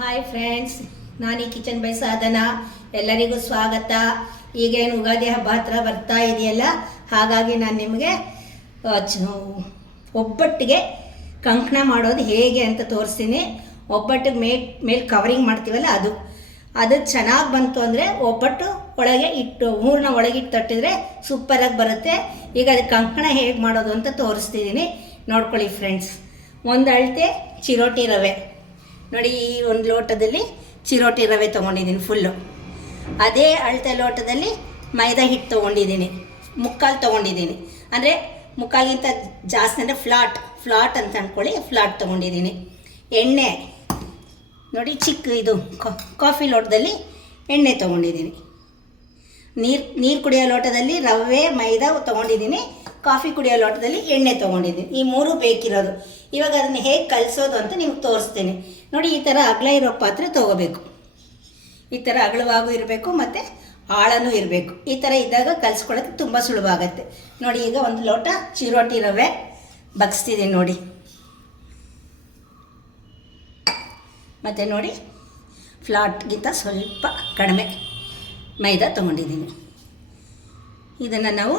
Hi friends, ನಾನು ಈ kitchen by ಸಾಧನಾ. ಎಲ್ಲರಿಗೂ ಸ್ವಾಗತ. ಈಗೇನು ಯುಗಾದಿ ಹಬ್ಬ ಹತ್ರ ಬರ್ತಾ ಇದೆಯಲ್ಲ, ಹಾಗಾಗಿ ನಾನು ನಿಮಗೆ ಒಬ್ಬಟ್ಟಿಗೆ ಕಂಕಣ ಮಾಡೋದು ಹೇಗೆ ಅಂತ ತೋರಿಸ್ತೀನಿ. ಒಬ್ಬಟ್ಟಿಗೆ ಮೇಲೆ ಕವರಿಂಗ್ ಮಾಡ್ತೀವಲ್ಲ ಅದು ಚೆನ್ನಾಗಿ ಬಂತು ಅಂದರೆ ಒಬ್ಬಟ್ಟು ಒಳಗೆ ಇಟ್ಟು ಮೂರನ್ನ ಒಳಗಿಟ್ಟು ತಟ್ಟಿದ್ರೆ ಸೂಪರಾಗಿ ಬರುತ್ತೆ. ಈಗ ಅದಕ್ಕೆ ಕಂಕಣ ಹೇಗೆ ಮಾಡೋದು ಅಂತ ತೋರಿಸ್ತಿದ್ದೀನಿ, ನೋಡ್ಕೊಳ್ಳಿ ಫ್ರೆಂಡ್ಸ್. ಒಂದು ಅಳತೆ ಚಿರೋಟಿ ರವೆ ನೋಡಿ, ಈ ಒಂದು ಲೋಟದಲ್ಲಿ ಚಿರೋಟಿ ರವೆ ತೊಗೊಂಡಿದ್ದೀನಿ ಫುಲ್ಲು. ಅದೇ ಅಳತೆ ಲೋಟದಲ್ಲಿ ಮೈದಾ ಹಿಟ್ಟು ತೊಗೊಂಡಿದ್ದೀನಿ, ಮುಕ್ಕಾಲು ತೊಗೊಂಡಿದ್ದೀನಿ. ಅಂದರೆ ಮುಕ್ಕಾಲಿಗಿಂತ ಜಾಸ್ತಿ ಅಂದರೆ ಫ್ಲಾಟ್ ಅಂತ ಅಂದ್ಕೊಳ್ಳಿ, ಫ್ಲಾಟ್ ತೊಗೊಂಡಿದ್ದೀನಿ. ಎಣ್ಣೆ ನೋಡಿ, ಇದು ಕಾಫಿ ಲೋಟದಲ್ಲಿ ಎಣ್ಣೆ ತೊಗೊಂಡಿದ್ದೀನಿ. ನೀರು ಕುಡಿಯೋ ಲೋಟದಲ್ಲಿ ರವೆ ಮೈದಾ ತೊಗೊಂಡಿದ್ದೀನಿ. ಕಾಫಿ ಕುಡಿಯೋ ಲೋಟದಲ್ಲಿ ಎಣ್ಣೆ ತೊಗೊಂಡಿದ್ದೀನಿ. ಈ ಮೂರು ಬೇಕಿರೋದು. ಇವಾಗ ಅದನ್ನು ಹೇಗೆ ಕಲಿಸೋದು ಅಂತ ನಿಮ್ಗೆ ತೋರಿಸ್ತೀನಿ ನೋಡಿ. ಈ ಥರ ಅಗಲ ಇರೋ ಪಾತ್ರೆ ತೊಗೋಬೇಕು. ಈ ಥರ ಅಗಲವಾಗೂ ಇರಬೇಕು ಮತ್ತು ಆಳನೂ ಇರಬೇಕು. ಈ ಥರ ಇದ್ದಾಗ ಕಲಿಸ್ಕೊಳ್ಳೋಕ್ಕೆ ತುಂಬ ಸುಲಭ ಆಗುತ್ತೆ ನೋಡಿ. ಈಗ ಒಂದು ಲೋಟ ಚಿರೋಟಿ ರವೆ ಬಗ್ಸ್ತಿದ್ದೀನಿ ನೋಡಿ. ಮತ್ತು ನೋಡಿ, ಫ್ಲಾಟ್ಗಿಂತ ಸ್ವಲ್ಪ ಕಡಿಮೆ ಮೈದಾ ತೊಗೊಂಡಿದ್ದೀನಿ. ಇದನ್ನು ನಾವು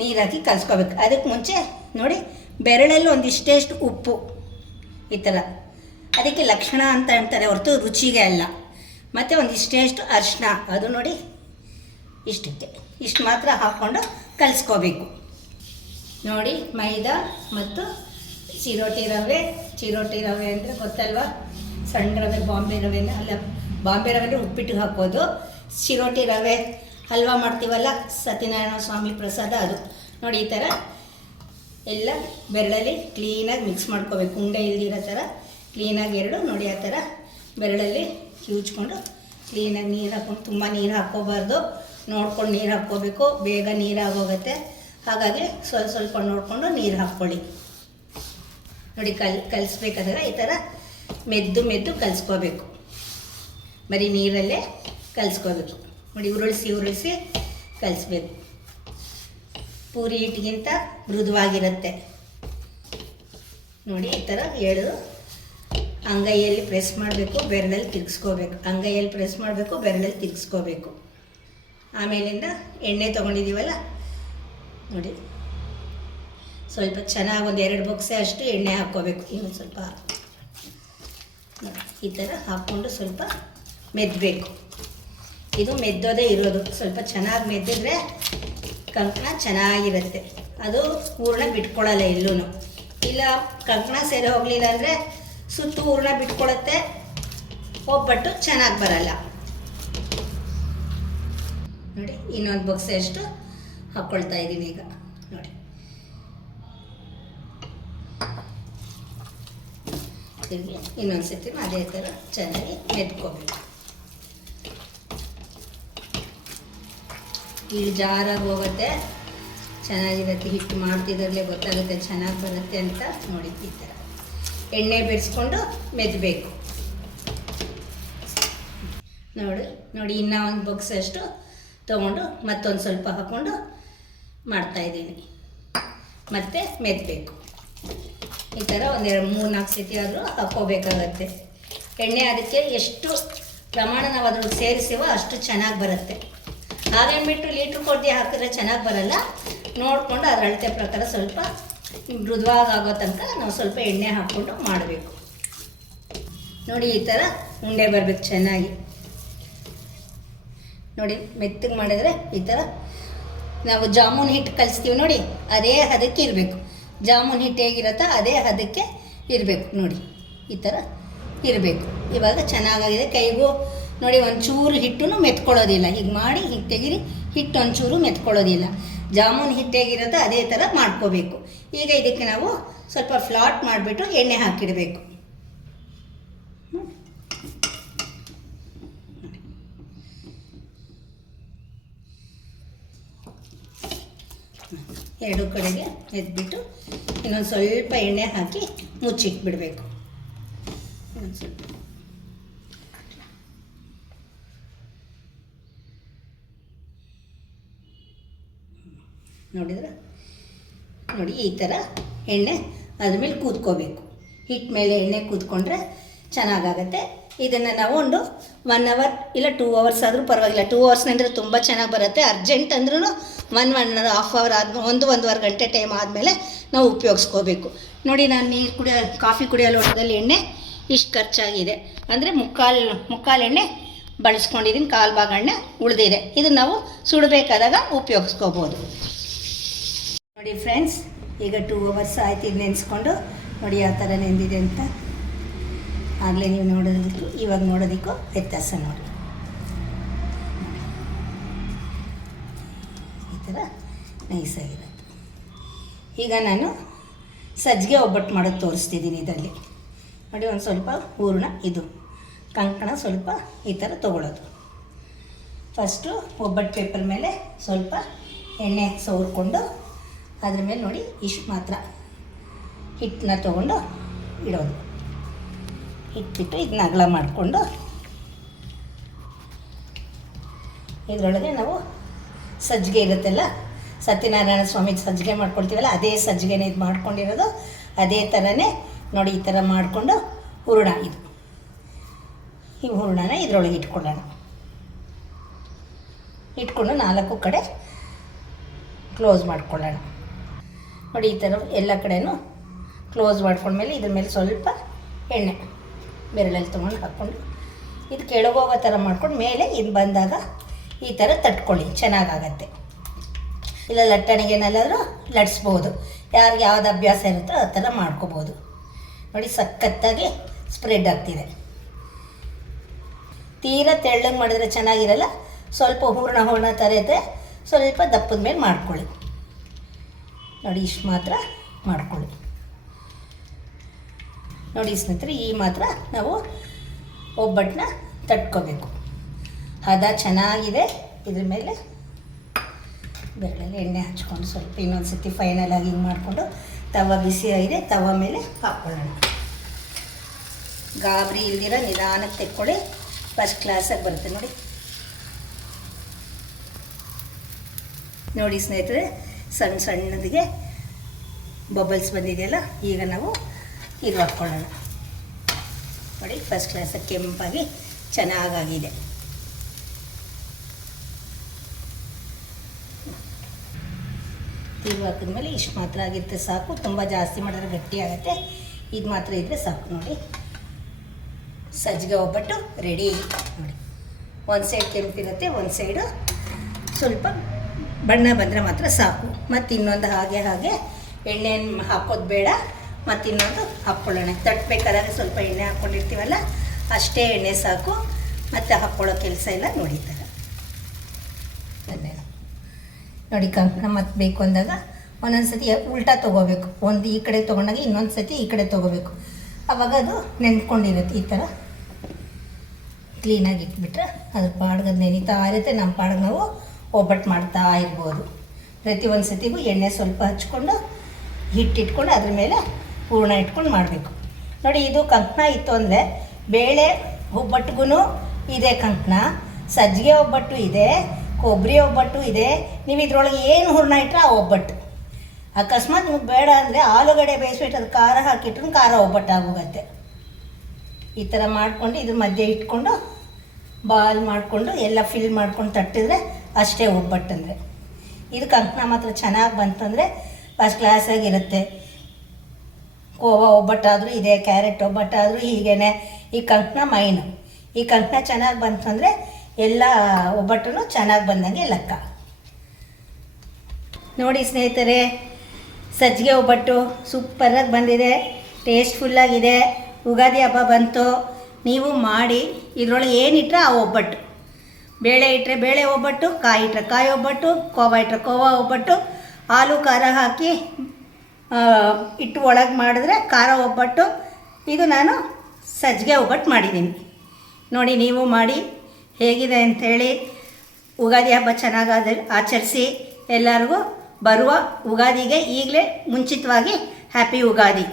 ನೀರಾಕಿ ಕಲಿಸ್ಕೋಬೇಕು. ಅದಕ್ಕೆ ಮುಂಚೆ ನೋಡಿ, ಬೆರಳಲ್ಲಿ ಒಂದಿಷ್ಟೇಷ್ಟು ಉಪ್ಪು, ಈ ಥರ ಅದಕ್ಕೆ ಲಕ್ಷಣ ಅಂತ ಅಂತಾರೆ ಹೊರತು ರುಚಿಗೆ ಅಲ್ಲ. ಮತ್ತು ಒಂದಿಷ್ಟೇಷ್ಟು ಅರಿಶಿನ, ಅದು ನೋಡಿ ಇಷ್ಟು ಮಾತ್ರ ಹಾಕ್ಕೊಂಡು ಕಲಿಸ್ಕೋಬೇಕು ನೋಡಿ. ಮೈದಾ ಮತ್ತು ಚಿರೋಟಿ ರವೆ ಅಂದರೆ ಗೊತ್ತಲ್ವ, ಸಣ್ಣ ರವೆ, ಬಾಂಬೆ ರವೆನ ಅಲ್ಲ, ಬಾಂಬೆ ರವೆ ಅಂದರೆ ಉಪ್ಪಿಟ್ಟಿಗೆ ಹಾಕೋದು. ಚಿರೋಟಿ ರವೆ ಹಲ್ವಾ ಮಾಡ್ತೀವಲ್ಲ, ಸತ್ಯನಾರಾಯಣ ಸ್ವಾಮಿ ಪ್ರಸಾದ, ಅದು ನೋಡಿ. ಈ ಥರ ಎಲ್ಲ ಬೆರಳಲ್ಲಿ ಕ್ಲೀನಾಗಿ ಮಿಕ್ಸ್ ಮಾಡ್ಕೋಬೇಕು, ಉಂಡೆ ಇಲ್ದಿರೋ ಥರ ಕ್ಲೀನಾಗಿ ಎರಡು ನೋಡಿ. ಆ ಥರ ಬೆರಳಲ್ಲಿ ಕಿವುಚ್ಕೊಂಡು ಕ್ಲೀನಾಗಿ ನೀರು ಹಾಕ್ಕೊಂಡು, ತುಂಬ ನೀರು ಹಾಕ್ಕೋಬಾರ್ದು, ನೋಡ್ಕೊಂಡು ನೀರು ಹಾಕ್ಕೋಬೇಕು, ಬೇಗ ನೀರಾಗೋಗುತ್ತೆ. ಹಾಗಾಗಿ ಸ್ವಲ್ಪ ನೋಡಿಕೊಂಡು ನೀರು ಹಾಕ್ಕೊಳ್ಳಿ ನೋಡಿ. ಕಲಿಸ್ಬೇಕಾದ್ರೆ ಈ ಥರ ಮೆದ್ದು ಕಲಿಸ್ಕೋಬೇಕು. ಬರೀ ನೀರಲ್ಲೇ ಕಲಿಸ್ಕೋಬೇಕು ನೋಡಿ. ಉರುಳಿಸಿ ಕಲಿಸ್ಬೇಕು. ಪೂರಿ ಹಿಟ್ಟಿಗಿಂತ ಮೃದುವಾಗಿರುತ್ತೆ ನೋಡಿ. ಈ ಥರ ಎಳೆದು ಅಂಗೈಯಲ್ಲಿ ಪ್ರೆಸ್ ಮಾಡಬೇಕು, ಬೆರಳಲ್ಲಿ ತಿರ್ಗಿಸ್ಕೋಬೇಕು. ಅಂಗೈಯಲ್ಲಿ ಪ್ರೆಸ್ ಮಾಡಬೇಕು, ಬೆರಳಲ್ಲಿ ತಿರ್ಗಿಸ್ಕೋಬೇಕು. ಆಮೇಲಿಂದ ಎಣ್ಣೆ ತೊಗೊಂಡಿದ್ದೀವಲ್ಲ ನೋಡಿ, ಸ್ವಲ್ಪ ಚೆನ್ನಾಗಿ ಒಂದು 2 ಬೊಕ್ಸೆ ಅಷ್ಟು ಎಣ್ಣೆ ಹಾಕ್ಕೋಬೇಕು. ಇನ್ನೊಂದು ಸ್ವಲ್ಪ ಈ ಥರ ಹಾಕ್ಕೊಂಡು ಸ್ವಲ್ಪ ಮೆದ್ದಬೇಕು. ಇದು ಮೆದ್ದೋದೇ ಇರೋದು. ಸ್ವಲ್ಪ ಚೆನ್ನಾಗಿ ಮೆದ್ದಿದ್ರೆ ಕಂಕಣ ಚೆನ್ನಾಗಿರುತ್ತೆ. ಅದು ಹೂರಣ ಬಿಟ್ಕೊಳ್ಳಲ್ಲ ಎಲ್ಲೂ. ಇಲ್ಲ ಕಂಕಣ ಸೇರಿ ಹೋಗಲಿಲ್ಲ ಅಂದರೆ ಸುತ್ತು ಹೂರಣ ಬಿಟ್ಕೊಳ್ಳುತ್ತೆ, ಒಬ್ಬಟ್ಟು ಚೆನ್ನಾಗಿ ಬರಲ್ಲ ನೋಡಿ. ಇನ್ನೊಂದು ಬೊಕ್ಸೆ ಅಷ್ಟು ಹಾಕ್ಕೊಳ್ತಾ ಇದ್ದೀನಿ ಈಗ ನೋಡಿ. ತಿರುಗಿ ಇನ್ನೊಂದು ಸತಿ ಅದೇ ಥರ ಚೆನ್ನಾಗಿ ಮೆದ್ಕೋಬೇಕು. ಜಾರಾಗಿ ಹೋಗುತ್ತೆ, ಚೆನ್ನಾಗಿರುತ್ತೆ. ಹಿಟ್ಟು ಮಾಡ್ತಿದ್ದಾಗಲೇ ಗೊತ್ತಾಗುತ್ತೆ ಚೆನ್ನಾಗಿ ಬರುತ್ತೆ ಅಂತ ನೋಡಿ. ಈ ಥರ ಎಣ್ಣೆ ಬೆರೆಸ್ಕೊಂಡು ಮೆದ್ದಬೇಕು ನೋಡಿ. ಇನ್ನೂ ಒಂದು ಬಾಕ್ಸ್ ಅಷ್ಟು ತೊಗೊಂಡು ಮತ್ತೊಂದು ಸ್ವಲ್ಪ ಹಾಕ್ಕೊಂಡು ಮಾಡ್ತಾಯಿದ್ದೀನಿ. ಮತ್ತೆ ಮೆದ್ದಬೇಕು. ಈ ಥರ ಒಂದು 3-4 ಸತಿ ಆದರೂ ಹಾಕ್ಕೋಬೇಕಾಗತ್ತೆ ಎಣ್ಣೆ. ಅದಕ್ಕೆ ಎಷ್ಟು ಪ್ರಮಾಣ ನಾವು ಅದ್ರಲ್ಲಿ ಸೇರಿಸಿವೋ ಅಷ್ಟು ಚೆನ್ನಾಗಿ ಬರುತ್ತೆ. ಹಾಗೇನ್ಬಿಟ್ಟು ಲೀಟ್ರ್ ಕೊಡ್ದು ಹಾಕಿದ್ರೆ ಚೆನ್ನಾಗಿ ಬರಲ್ಲ. ನೋಡಿಕೊಂಡು ಅದ್ರ ಅಳತೆ ಪ್ರಕಾರ ಸ್ವಲ್ಪ ಮೃದುವಾಗಿ ಆಗೋ ತನಕ ನಾವು ಸ್ವಲ್ಪ ಎಣ್ಣೆ ಹಾಕ್ಕೊಂಡು ಮಾಡಬೇಕು ನೋಡಿ. ಈ ಥರ ಉಂಡೆ ಬರಬೇಕು ಚೆನ್ನಾಗಿ ನೋಡಿ. ಮೆತ್ತಗೆ ಮಾಡಿದರೆ ಈ ಥರ ನಾವು ಜಾಮೂನ್ ಹಿಟ್ಟು ಕಲಿಸ್ತೀವಿ ನೋಡಿ, ಅದೇ ಹದಕ್ಕೆ ಇರಬೇಕು. ಜಾಮೂನ್ ಹಿಟ್ಟು ಹೇಗಿರುತ್ತೋ ಅದೇ ಹದಕ್ಕೆ ಇರಬೇಕು ನೋಡಿ. ಈ ಥರ ಇರಬೇಕು. ಇವಾಗ ಚೆನ್ನಾಗಾಗಿದೆ. ಕೈಗೂ ನೋಡಿ ಒಂಚೂರು ಹಿಟ್ಟು ಮೆತ್ಕೊಳ್ಳೋದಿಲ್ಲ. ಹೀಗೆ ಮಾಡಿ ಹೀಗೆ ತೆಗೀರಿ, ಹಿಟ್ಟು ಒಂಚೂರು ಮೆತ್ಕೊಳ್ಳೋದಿಲ್ಲ. ಜಾಮೂನ್ ಹಿಟ್ಟು ಹೇಗಿರುತ್ತೋ ಅದೇ ಥರ ಮಾಡ್ಕೋಬೇಕು. ಈಗ ಇದಕ್ಕೆ ನಾವು ಸ್ವಲ್ಪ ಫ್ಲಾಟ್ ಮಾಡಿಬಿಟ್ಟು ಎಣ್ಣೆ ಹಾಕಿಡಬೇಕು. ಎರಡು ಕಡೆಗೆ ಎದ್ಬಿಟ್ಟು ಇನ್ನೊಂದು ಸ್ವಲ್ಪ ಎಣ್ಣೆ ಹಾಕಿ ಮುಚ್ಚಿಟ್ಬಿಡಬೇಕು. ಇನ್ನೊಂದು ಸ್ವಲ್ಪ ನೋಡಿದ್ರೆ ನೋಡಿ, ಈ ಥರ ಎಣ್ಣೆ ಅದ್ರ ಮೇಲೆ ಕೂತ್ಕೋಬೇಕು. ಹಿಟ್ಟು ಮೇಲೆ ಎಣ್ಣೆ ಕೂತ್ಕೊಂಡ್ರೆ ಚೆನ್ನಾಗಾಗತ್ತೆ. ಇದನ್ನು ನಾವು ಒಂದು 1 ಅವರ್ ಇಲ್ಲ 2 ಅವರ್ಸ್ ಆದರೂ ಪರವಾಗಿಲ್ಲ. 2 ಅವರ್ಸ್ ಅಂದರೆ ತುಂಬ ಚೆನ್ನಾಗಿ ಬರುತ್ತೆ. ಅರ್ಜೆಂಟ್ ಅಂದ್ರೂ 1.5 ಅವರ್ ಆದ್ಮೇಲೆ 1-1.5 ಗಂಟೆ ಟೈಮ್ ಆದಮೇಲೆ ನಾವು ಉಪಯೋಗಿಸ್ಕೋಬೇಕು. ನೋಡಿ, ನಾನು ಕಾಫಿ ಕುಡಿಯೋ ಲೋಟದಲ್ಲಿ ಎಣ್ಣೆ ಇಷ್ಟು ಖರ್ಚಾಗಿದೆ ಅಂದರೆ ಮುಕ್ಕಾಲು ಎಣ್ಣೆ ಬಳಸ್ಕೊಂಡಿದ್ದೀನಿ, 1/4 ಭಾಗ ಎಣ್ಣೆ ಉಳಿದಿದೆ. ಇದನ್ನು ನಾವು ಸುಡಬೇಕಾದಾಗ ಉಪಯೋಗಿಸ್ಕೋಬೋದು. ನೋಡಿ ಫ್ರೆಂಡ್ಸ್, ಈಗ 2 ಅವರ್ಸ್ ಆಯ್ತು ಇದು ನೆನೆಸ್ಕೊಂಡು. ನೋಡಿ ಯಾವ ಥರ ನೆಂದಿದೆ ಅಂತ. ಆಗಲೇ ನೀವು ನೋಡೋದಕ್ಕೂ ಇವಾಗ ನೋಡೋದಕ್ಕೂ ವ್ಯತ್ಯಾಸ ನೋಡಿ. ಈ ಥರ ನೈಸಾಗಿರುತ್ತೆ. ಈಗ ನಾನು ಸಜ್ಜಿಗೆ ಒಬ್ಬಟ್ಟು ಮಾಡೋದು ತೋರಿಸ್ತಿದ್ದೀನಿ ಇದರಲ್ಲಿ. ನೋಡಿ, ಒಂದು ಸ್ವಲ್ಪ ಹೂರಣ, ಇದು ಕಂಕಣ ಸ್ವಲ್ಪ ಈ ಥರ ತೊಗೊಳ್ಳೋದು. ಫಸ್ಟು ಒಬ್ಬಟ್ಟು ಪೇಪರ್ ಮೇಲೆ ಸ್ವಲ್ಪ ಎಣ್ಣೆ ಸವರ್ಕೊಂಡು ಅದ್ರ ಮೇಲೆ ನೋಡಿ ಇಷ್ಟು ಮಾತ್ರ ಹಿಟ್ಟನ್ನ ತೊಗೊಂಡು ಇಡೋದು. ಇಟ್ಬಿಟ್ಟು ಇದನ್ನ ಅಗಲ ಮಾಡಿಕೊಂಡು ಇದರೊಳಗೆ ನಾವು ಸಜ್ಜಿಗೆ ಇರುತ್ತಲ್ಲ, ಸತ್ಯನಾರಾಯಣ ಸ್ವಾಮಿಗೆ ಸಜ್ಜಿಗೆ ಮಾಡ್ಕೊಳ್ತೀವಲ್ಲ, ಅದೇ ಸಜ್ಜಿಗೆನೇ ಇದು ಮಾಡ್ಕೊಂಡಿರೋದು. ಅದೇ ಥರನೇ ನೋಡಿ ಈ ಥರ ಮಾಡಿಕೊಂಡು ಹೂರಣ, ಈ ಹೂರಣನ ಇದರೊಳಗೆ ಇಟ್ಕೊಳ್ಳೋಣ. ಇಟ್ಕೊಂಡು 4 ಕಡೆ ಕ್ಲೋಸ್ ಮಾಡ್ಕೊಳ್ಳೋಣ. ನೋಡಿ ಈ ಥರ ಎಲ್ಲ ಕಡೆನೂ ಕ್ಲೋಸ್ ಮಾಡ್ಕೊಂಡ್ಮೇಲೆ ಇದ್ರ ಮೇಲೆ ಸ್ವಲ್ಪ ಎಣ್ಣೆ ಬೆರಳಲ್ಲಿ ತೊಗೊಂಡು ಹಾಕ್ಕೊಂಡು ಇದು ಕೆಳಗೋಗೋ ಥರ ಮಾಡ್ಕೊಂಡು ಮೇಲೆ ಇದು ಬಂದಾಗ ಈ ಥರ ತಟ್ಕೊಳ್ಳಿ, ಚೆನ್ನಾಗಾಗತ್ತೆ. ಇಲ್ಲ ಲಟ್ಟಣಿಗೆನಲ್ಲಾದರೂ ಲಟ್ಸ್ಬೋದು, ಯಾರಿಗೆ ಯಾವ್ದು ಅಭ್ಯಾಸ ಇರುತ್ತೋ ಆ ಥರ ಮಾಡ್ಕೋಬೋದು. ನೋಡಿ ಸಖತ್ತಾಗಿ ಸ್ಪ್ರೆಡ್ ಆಗ್ತಿದೆ. ತೀರಾ ತೆಳ್ಳಗೆ ಮಾಡಿದ್ರೆ ಚೆನ್ನಾಗಿರಲ್ಲ, ಸ್ವಲ್ಪ ಹೂರಣ ಥರ ಇದೆ, ಸ್ವಲ್ಪ ದಪ್ಪದ ಮೇಲೆ ಮಾಡ್ಕೊಳ್ಳಿ. ನೋಡಿ ಇಷ್ಟು ಮಾತ್ರ ಮಾಡ್ಕೊಳ್ಳಿ. ನೋಡಿ ಸ್ನೇಹಿತರೆ, ಈ ಮಾತ್ರ ನಾವು ಒಬ್ಬಟ್ಟನ್ನ ತಟ್ಕೋಬೇಕು. ಹದ ಚೆನ್ನಾಗಿದೆ. ಇದ್ರ ಮೇಲೆ ಬೆರಳಲ್ಲಿ ಎಣ್ಣೆ ಹಚ್ಕೊಂಡು ಸ್ವಲ್ಪ ಇನ್ನೊಂದು ಸತಿ ಫೈನಲ್ ಆಗಿ ಹಿಂಗೆ ಮಾಡಿಕೊಂಡು ತವ ಬಿಸಿ ಆಗಿದೆ, ತವ ಮೇಲೆ ಹಾಕ್ಕೊಳ್ಳೋಣ. ಗಾಬರಿ ಇಲ್ದಿರ ನಿಧಾನಕ್ಕೆ ತೆಕ್ಕೊಳ್ಳಿ, ಫಸ್ಟ್ ಕ್ಲಾಸಾಗಿ ಬರುತ್ತೆ. ನೋಡಿ ಸ್ನೇಹಿತರೆ, ಸಣ್ಣದಿಗೆ ಬಬಲ್ಸ್ ಬಂದಿದೆಯಲ್ಲ, ಈಗ ನಾವು ಇದು ಹಾಕ್ಕೊಳ್ಳೋಣ. ನೋಡಿ ಫಸ್ಟ್ ಕ್ಲಾಸಾಗಿ ಕೆಂಪಾಗಿ ಚೆನ್ನಾಗಾಗಿದೆ. ಇದು ಹಾಕಿದ್ಮೇಲೆ ಇಷ್ಟು ಮಾತ್ರ ಆಗಿರುತ್ತೆ ಸಾಕು. ತುಂಬ ಜಾಸ್ತಿ ಮಾಡಿದ್ರೆ ಗಟ್ಟಿ ಆಗುತ್ತೆ. ಇದು ಮಾತ್ರ ಇದ್ದರೆ ಸಾಕು. ನೋಡಿ ಸಜ್ಜಿಗೆ ಒಬ್ಬಟ್ಟು ರೆಡಿ. ನೋಡಿ ಒಂದು ಸೈಡ್ ಕೆಂಪಿರುತ್ತೆ, ಒಂದು ಸೈಡು ಸ್ವಲ್ಪ ಬಣ್ಣ ಬಂದರೆ ಮಾತ್ರ ಸಾಕು. ಮತ್ತು ಇನ್ನೊಂದು ಹಾಗೆ ಎಣ್ಣೆಯನ್ನು ಹಾಕೋದು ಬೇಡ. ಮತ್ತು ಇನ್ನೊಂದು ಹಾಕ್ಕೊಳ್ಳೋಣ. ತಟ್ಟಬೇಕಾದಾಗ ಸ್ವಲ್ಪ ಎಣ್ಣೆ ಹಾಕ್ಕೊಂಡಿರ್ತೀವಲ್ಲ, ಅಷ್ಟೇ ಎಣ್ಣೆ ಸಾಕು. ಮತ್ತು ಹಾಕ್ಕೊಳ್ಳೋ ಕೆಲಸ ಇಲ್ಲ. ನೋಡಿ ಥರ ನೋಡಿ ಕಂಕಣ ಮತ್ತು ಬೇಕು ಅಂದಾಗ ಒಂದೊಂದು ಸತಿ ಉಲ್ಟಾ ತೊಗೋಬೇಕು. ಒಂದು ಈ ಕಡೆ ತೊಗೊಂಡಾಗ ಇನ್ನೊಂದು ಸತಿ ಈ ಕಡೆ ತೊಗೋಬೇಕು. ಆವಾಗ ಅದು ನೆನ್ಕೊಂಡಿರುತ್ತೆ. ಈ ಥರ ಕ್ಲೀನಾಗಿ ಇಟ್ಬಿಟ್ರೆ ಅದ್ರ ಪಾಡ್ಗೆ ನೆನೀತಾ ಇರುತ್ತೆ. ನಮ್ಮ ಪಾಡ್ಗೆ ನಾವು ಒಬ್ಬಟ್ಟು ಮಾಡ್ತಾ ಇರ್ಬೋದು. ಪ್ರತಿ ಒಂದು ಸತಿಗೂ ಎಣ್ಣೆ ಸ್ವಲ್ಪ ಹಚ್ಕೊಂಡು ಹಿಟ್ಟಿಟ್ಕೊಂಡು ಅದ್ರ ಮೇಲೆ ಹೂರಣ ಇಟ್ಕೊಂಡು ಮಾಡಬೇಕು. ನೋಡಿ ಇದು ಕಂಕಣ ಇತ್ತು ಅಂದರೆ ಬೇಳೆ ಒಬ್ಬಟ್ಟಿಗೂ ಇದೆ ಕಂಕಣ, ಸಜ್ಜಿಗೆ ಒಬ್ಬಟ್ಟು ಇದೆ, ಕೊಬ್ಬರಿ ಒಬ್ಬಟ್ಟು ಇದೆ. ನೀವು ಇದ್ರೊಳಗೆ ಏನು ಹೂರಣ ಇಟ್ಟರೆ ಆ ಒಬ್ಬಟ್ಟು. ಅಕಸ್ಮಾತ್ ನಿಮಗೆ ಬೇಡ ಅಂದರೆ ಆಲೂಗಡ್ಡೆ ಬೇಯಿಸ್ಬಿಟ್ಟು ಅದು ಖಾರ ಹಾಕಿಟ್ರೂ ಖಾರ ಒಬ್ಬಟ್ಟು ಆಗೋಗುತ್ತೆ. ಈ ಥರ ಮಾಡ್ಕೊಂಡು ಇದ್ರ ಮಧ್ಯೆ ಇಟ್ಕೊಂಡು ಬಾಲ್ ಮಾಡಿಕೊಂಡು ಎಲ್ಲ ಫಿಲ್ ಮಾಡ್ಕೊಂಡು ತಟ್ಟಿದ್ರೆ ಅಷ್ಟೇ ಒಬ್ಬಟ್ಟು ಅಂದರೆ. ಇದು ಕಂಕಣ ಮಾತ್ರ ಚೆನ್ನಾಗಿ ಬಂತಂದರೆ ಫಸ್ಟ್ ಕ್ಲಾಸಾಗಿರುತ್ತೆ. ಕೋವಾ ಒಬ್ಬಟ್ಟಾದರೂ ಇದೆ, ಕ್ಯಾರೆಟ್ ಒಬ್ಬಟ್ಟಾದರೂ ಹೀಗೇ. ಈ ಕಂಕಣ ಮೈನು. ಈ ಕಂಕಣ ಚೆನ್ನಾಗಿ ಬಂತಂದರೆ ಎಲ್ಲ ಒಬ್ಬಟ್ಟು ಚೆನ್ನಾಗಿ ಬಂದಂಗೆ ಲೆಕ್ಕ. ನೋಡಿ ಸ್ನೇಹಿತರೆ, ಸಜ್ಜಿಗೆ ಒಬ್ಬಟ್ಟು ಸೂಪರಾಗಿ ಬಂದಿದೆ, ಟೇಸ್ಟ್ಫುಲ್ಲಾಗಿದೆ. ಯುಗಾದಿ ಹಬ್ಬ ಬಂತು, ನೀವು ಮಾಡಿ. ಇದರೊಳಗೆ ಏನಿಟ್ರೆ ಆ ಒಬ್ಬಟ್ಟು. ಬೇಳೆ ಇಟ್ಟರೆ ಬೇಳೆ ಒಬ್ಬಟ್ಟು, ಕಾಯಿ ಇಟ್ಟರೆ ಕಾಯಿ ಒಬ್ಬಟ್ಟು, ಕೋವಾ ಇಟ್ಟರೆ ಕೋವಾ ಒಬ್ಬಟ್ಟು, ಹಾಲು ಖಾರ ಹಾಕಿ ಇಟ್ಟು ಒಳಗೆ ಮಾಡಿದ್ರೆ ಖಾರ ಒಬ್ಬಟ್ಟು. ಇದು ನಾನು ಸಜ್ಜಿಗೆ ಒಬ್ಬಟ್ಟು ಮಾಡಿದ್ದೀನಿ. ನೋಡಿ ನೀವು ಮಾಡಿ ಹೇಗಿದೆ ಅಂಥೇಳಿ. ಯುಗಾದಿ ಹಬ್ಬ ಚೆನ್ನಾಗಿ ಆಚರಿಸಿ. ಎಲ್ಲರಿಗೂ ಬರುವ ಯುಗಾದಿಗೆ ಈಗಲೇ ಮುಂಚಿತವಾಗಿ ಹ್ಯಾಪಿ ಯುಗಾದಿ.